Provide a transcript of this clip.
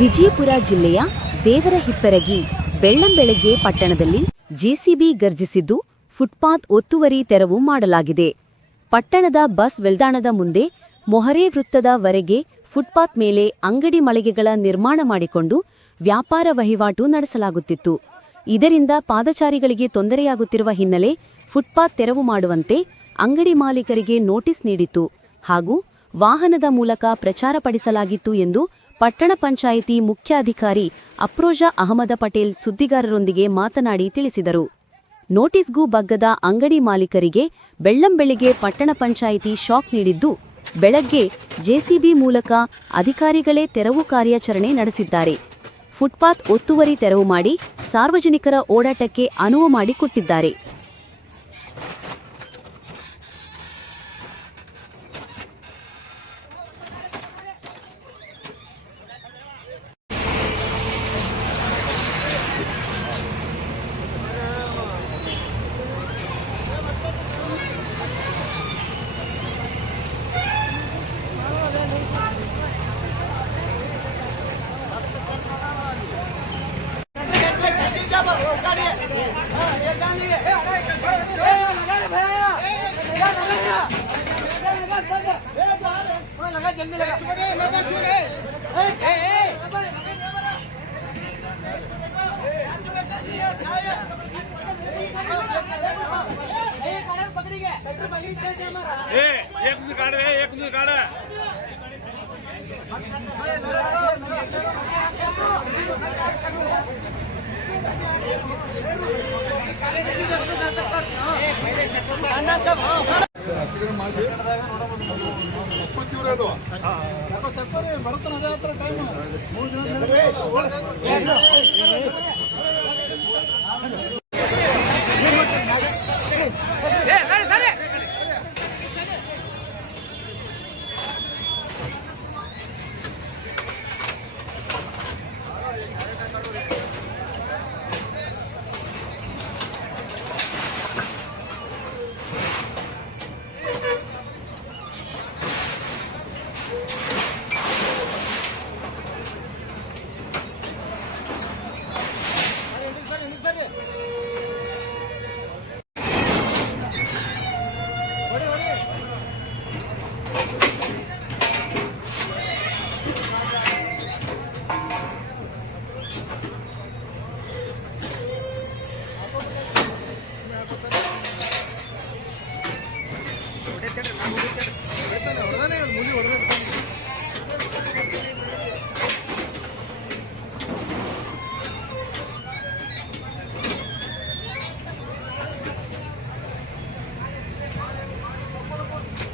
ವಿಜಯಪುರ ಜಿಲ್ಲೆಯ ದೇವರಹಿಪ್ಪರಗಿ ಬೆಳ್ಳಂಬೆಳಗ್ಗೆ ಪಟ್ಟಣದಲ್ಲಿ JCB ಗರ್ಜಿಸಿದ್ದು footpath ಒತ್ತುವರಿ ತೆರವು ಮಾಡಲಾಗಿದೆ. ಪಟ್ಟಣದ ಬಸ್ ನಿಲ್ದಾಣದ ಮುಂದೆ ಮೊಹರೆ ವೃತ್ತದ ವರೆಗೆ ಫುಟ್ಪಾತ್ ಮೇಲೆ ಅಂಗಡಿ ಮಳಿಗೆಗಳ ನಿರ್ಮಾಣ ಮಾಡಿಕೊಂಡು ವ್ಯಾಪಾರ ವಹಿವಾಟು ನಡೆಸಲಾಗುತ್ತಿತ್ತು. ಇದರಿಂದ ಪಾದಚಾರಿಗಳಿಗೆ ತೊಂದರೆಯಾಗುತ್ತಿರುವ ಹಿನ್ನೆಲೆ ಫುಟ್ಪಾತ್ ತೆರವು ಮಾಡುವಂತೆ ಅಂಗಡಿ ಮಾಲೀಕರಿಗೆ ನೋಟಿಸ್ ನೀಡಿತ್ತು ಹಾಗೂ ವಾಹನದ ಮೂಲಕ ಪ್ರಚಾರಪಡಿಸಲಾಗಿತ್ತು ಎಂದು ಪಟ್ಟಣ ಪಂಚಾಯಿತಿ ಮುಖ್ಯಾಧಿಕಾರಿ ಅಫ್ರೋಜಾ ಅಹಮದ ಪಟೇಲ್ ಸುದ್ದಿಗಾರರೊಂದಿಗೆ ಮಾತನಾಡಿ ತಿಳಿಸಿದರು. ನೋಟಿಸ್ಗೂ ಬಗ್ಗದ ಅಂಗಡಿ ಮಾಲೀಕರಿಗೆ ಬೆಳ್ಳಂಬೆಳಿಗ್ಗೆ ಪಟ್ಟಣ ಪಂಚಾಯಿತಿ ಶಾಕ್ ನೀಡಿದ್ದು, ಬೆಳಗ್ಗೆ ಜೆಸಿಬಿ ಮೂಲಕ ಅಧಿಕಾರಿಗಳೇ ತೆರವು ಕಾರ್ಯಾಚರಣೆ ನಡೆಸಿದ್ದಾರೆ. ಫುಟ್ಪಾತ್ ಒತ್ತುವರಿ ತೆರವು ಮಾಡಿ ಸಾರ್ವಜನಿಕರ ಓಡಾಟಕ್ಕೆ ಅನುವು ಮಾಡಿಕೊಟ್ಟಿದ್ದಾರೆ.